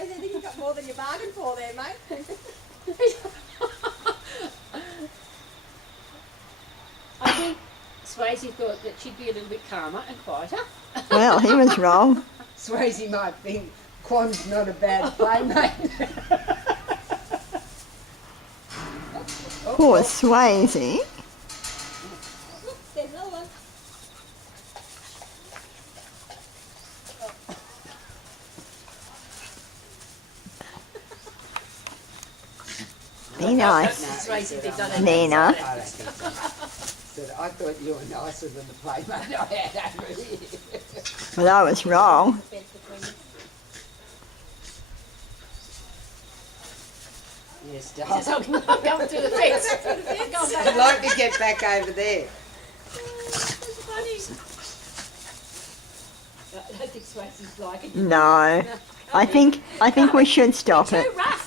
I think you got more than you bargained for there, mate. I think Swayze thought that she'd be a little bit calmer and quieter. Well, he was wrong. Swayze might think Quan's not a bad playmate. Poor Swayze. There's another one. Be nice, Swayze thinks I don't Nina. I don't think so. Said, I thought you were nicer than the playmate I had over here. Well, I was wrong. Fence between them. Yes, Just darling. going through the fence. I'd like to get back over there. That's funny. I don't think Swayze's like it. No. I think we should stop Too it. rough.